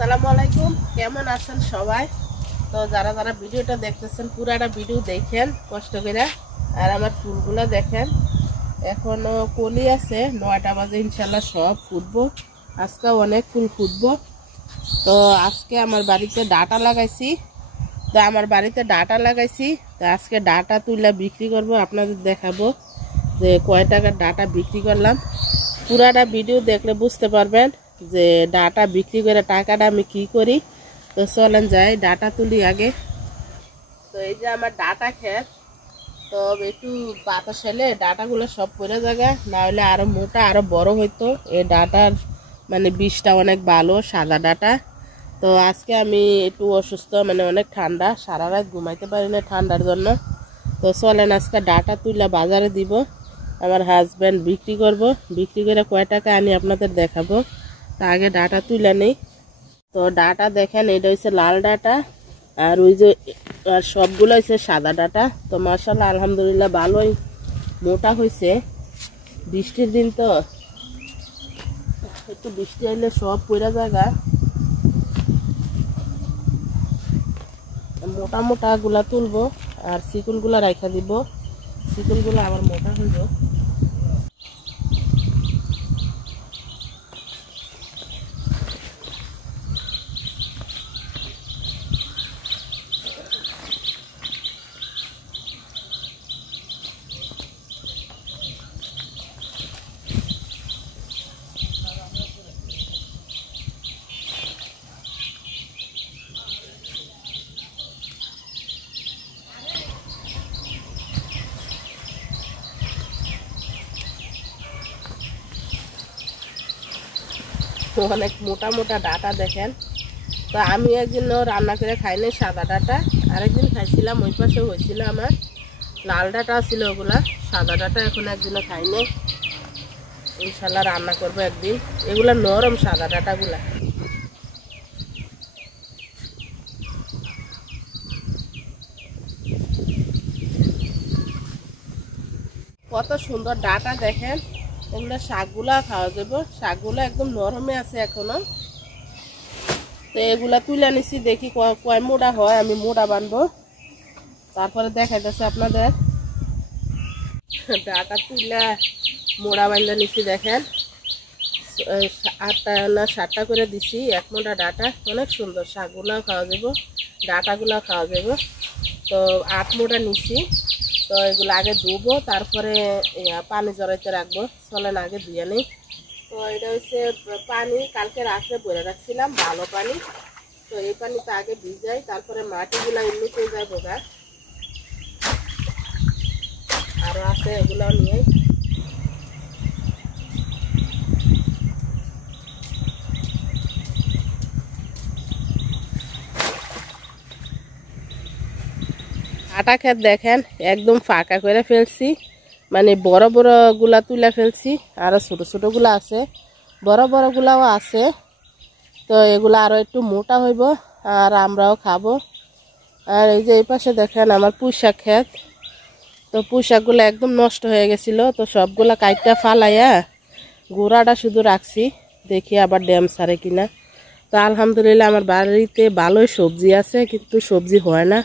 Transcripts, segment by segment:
আসসালামু আলাইকুম, কেমন আছেন সবাই? তো যারা যারা ভিডিওটা দেখতেছেন পুরাটা ভিডিও দেখেন কষ্ট করে। আর আমার ফুলগুলো দেখেন, এখনো কলি আছে, 9টা বাজে ইনশাল্লাহ সব ফুটবো। আজকে অনেক ফুল ফুটবো। তো আজকে আমার বাড়িতে ডাটা লাগাইছি, তো আজকে ডাটা তুলে বিক্রি করব, আপনাদের দেখাবো যে কয় টাকার ডাটা বিক্রি করলাম। পুরাটা ভিডিও দেখলে বুঝতে পারবেন যে ডাটা বিক্রি করে টাকাটা আমি কি করি। তো চলেন যাই, ডাটা তুলি আগে। তো এই যে আমার ডাটা ক্ষেত, তো একটু বাতাস এলে ডাটাগুলো সব পড়ে জায়গা, না হলে আরো মোটা আরো বড় হইতো। এই ডাটার মানে বীজটা অনেক ভালো, সাদা ডাটা। তো আজকে আমি একটু অসুস্থ, মানে অনেক ঠান্ডা, সারা রাত ঘুমাইতে পারি না ঠান্ডার জন্য। তো চলেন আজকে ডাটা তুলে বাজারে দিব, আমার হাজব্যান্ড বিক্রি করব। বিক্রি করে কয় টাকা আনি আপনাদের দেখাবো। তা আগে ডাটা তুলে নেই। তো ডাটা দেখেন, এটা হচ্ছে লাল ডাটা, আর ওই যে আর সবগুলো হচ্ছে সাদা ডাটা। তো মাশাআল্লাহ আলহামদুলিল্লাহ ভালোই মোটা হয়েছে। বৃষ্টির দিন তো একটু বৃষ্টি আইলে সব পড়া জায়গা, মোটা মোটা গুলা তুলবো আর চিকুন গুলা রাখা দিব। চিকুন গুলা আবার মোটা হইব। অনেক মোটা মোটা ডাটা দেখেন। তো আমি একদিন রান্না করে খাইনি সাদা ডাটা, আরেকদিন খাইছিলাম, ওই পাশে হয়েছিল আমার লাল ডাটা ছিল, ওগুলা সাদা ডাটা এখন একদিনও খাইনি। ইনশাল্লাহ রান্না করবো একদিন। এগুলা নরম সাদা ডাটাগুলা। কত সুন্দর ডাটা দেখেন। এগুলো শাকগুলা খাওয়া যাবে, শাকগুলো একদম নরমে আছে এখনো। তো এগুলা তুলে নিচ্ছি, দেখি কয় মোটা হয়, আমি মোটা বানবো, তারপরে দেখাইতেছে আপনাদের। ডাটা তুলে মোড়া বান্ধা নিচ্ছি দেখেন, 8টা না 7টা করে দিছি, এক মোটা ডাটা। অনেক সুন্দর, শাকগুলাও খাওয়া যাবে, ডাটাগুলাও খাওয়া যাবে। তো 8 মোটা নিচ্ছি। তো এগুলো আগে ধুবো, তারপরে পানি জড়াইতে রাখবো। চলেন আগে ধুয়ে নিই। তো এটা হচ্ছে পানি, কালকে রাত্রে ভরে রাখছিলাম, ভালো পানি। তো এই পানিতে আগে ভিজাই, তারপরে মাটিগুলা এমনিতে যায় বোগা, আরও আছে এগুলাও নিয়ে। আটা ক্ষেত দেখেন একদম ফাঁকা করে ফেলছি, মানে বড় বড় গুলা তুলে ফেলছি, আরো ছোট ছোট গুলা আছে, বড় বড় গুলাও আছে। তো এগুলা আরো একটু মোটা হইব আর আমরাও খাবো। আর এই যে এই পাশে দেখেন আমার পুঁইশাক ক্ষেত। তো পুঁইশাকগুলো একদম নষ্ট হয়ে গেছিল, তো সবগুলা কাইটটা ফালাইয়া গোড়াটা শুধু রাখছি, দেখি আবার ড্যাম সারে কিনা। তো আলহামদুলিল্লাহ আমার বাড়িতে ভালোই সবজি আছে, কিন্তু সবজি হয় না।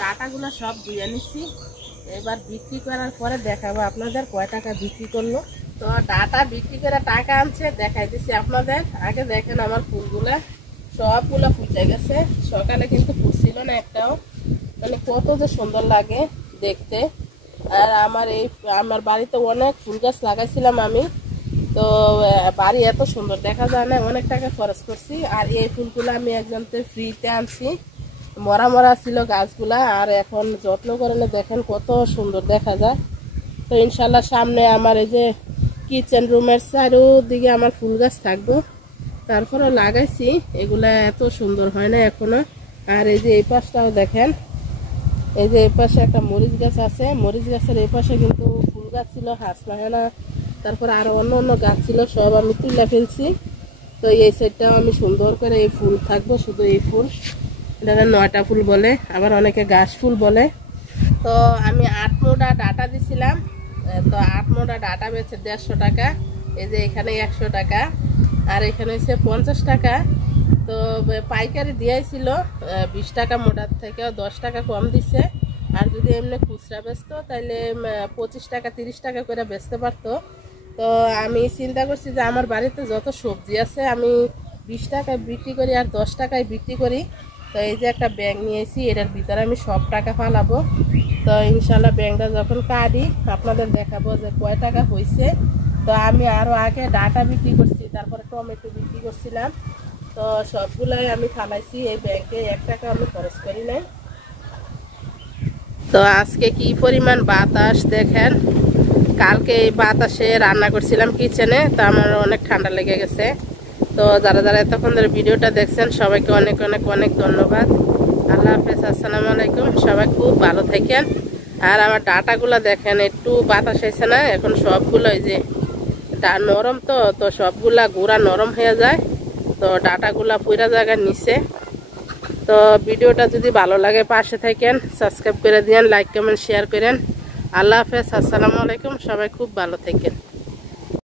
ডাটাগুলো সব ধুয়ে নিচ্ছি, এবার বিক্রি করার পরে দেখাবো আপনাদের কয় টাকা বিক্রি করলো। তো ডাটা বিক্রি করে টাকা আনছে, দেখাই দিচ্ছি আপনাদের। আগে দেখেন আমার ফুলগুলা সবগুলো ফুটে গেছে, সকালে কিন্তু ফুটছিল না একটাও, মানে কত যে সুন্দর লাগে দেখতে। আর আমার বাড়িতে অনেক ফুল গাছ লাগাইছিলাম আমি, তো বাড়ি এত সুন্দর দেখা যায় না, অনেক টাকা খরচ করছি। আর এই ফুলগুলো আমি একজনকে ফ্রিতে আনছি, মরা মরা ছিল গাছগুলা, আর এখন যত্ন করলে দেখেন কত সুন্দর দেখা যায়। তো ইনশাল্লাহ সামনে আমার এই যে কিচেন রুমের চারিদিকে আমার ফুল গাছ থাকবো। তারপরে লাগাইছি, এগুলা এত সুন্দর হয় না এখনো। আর এই যে এই পাশটাও দেখেন, এই যে এই পাশে একটা মরিচ গাছ আছে, মরিচ গাছের এই পাশে কিন্তু ফুল গাছ ছিল, হাঁসমাহেনা, তারপরে আরো অন্য অন্য গাছ ছিল, সব আমি তুলে ফেলছি। তো এই সাইডটাও আমি সুন্দর করে এই ফুল থাকবো, শুধু এই ফুল, এটা 9টা ফুল বলে, আবার অনেকে গাছ ফুল বলে। তো আমি 8 মোটা ডাটা দিছিলাম, তো 8 মোটা ডাটা বেচে 150 টাকা। এই যে এখানে 100 টাকা আর এখানে হচ্ছে 50 টাকা। তো পাইকারি দিয়েছিল 20 টাকা, মোটার থেকে 10 টাকা কম দিছে। আর যদি এমনি খুচরা বেচতো তাহলে 25 টাকা 30 টাকা করে বেচতে পারতো। তো আমি চিন্তা করছি যে আমার বাড়িতে যত সবজি আছে আমি 20 টাকায় বিক্রি করি আর 10 টাকায় বিক্রি করি। তো এই যে একটা ব্যাগ নিয়েছি, এটার ভিতরে আমি সব টাকা ফালাবো। তো ইনশাল্লাহ ব্যাগটা যখন কাটি আপনাদের দেখাবো যে কয় টাকা হয়েছে। তো আমি আরও আগে ডাটা বিক্রি করছি, তারপরে টমেটো বিক্রি করছিলাম। তো সবগুলাই আমি ফালাইছি এই ব্যাগে, 1 টাকা আমি খরচ করি নাই। তো আজকে কি পরিমাণ বাতাস দেখেন। কালকে এই বাতাসে রান্না করছিলাম কিচেনে, তো আমার অনেক ঠান্ডা লেগে গেছে। তো যারা যারা এতক্ষণ ধরে ভিডিওটা দেখছেন সবাইকে অনেক অনেক অনেক ধন্যবাদ। আল্লাহ হাফেজ, আসসালামু আলাইকুম। সবাই খুব ভালো থাকেন। আর আমার ডাটাগুলো দেখেন, একটু বাতাস এসে না, এখন সবগুলো এই যে নরম, তো সবগুলা গুঁড়া নরম হয়ে যায়। তো ডাটাগুলা পুরা জায়গায় নিচে। তো ভিডিওটা যদি ভালো লাগে পাশে থাকেন, সাবস্ক্রাইব করে দিন, লাইক কমেন্ট শেয়ার করেন। আল্লাহ হাফেজ, আসসালামু আলাইকুম। সবাই খুব ভালো থাকেন।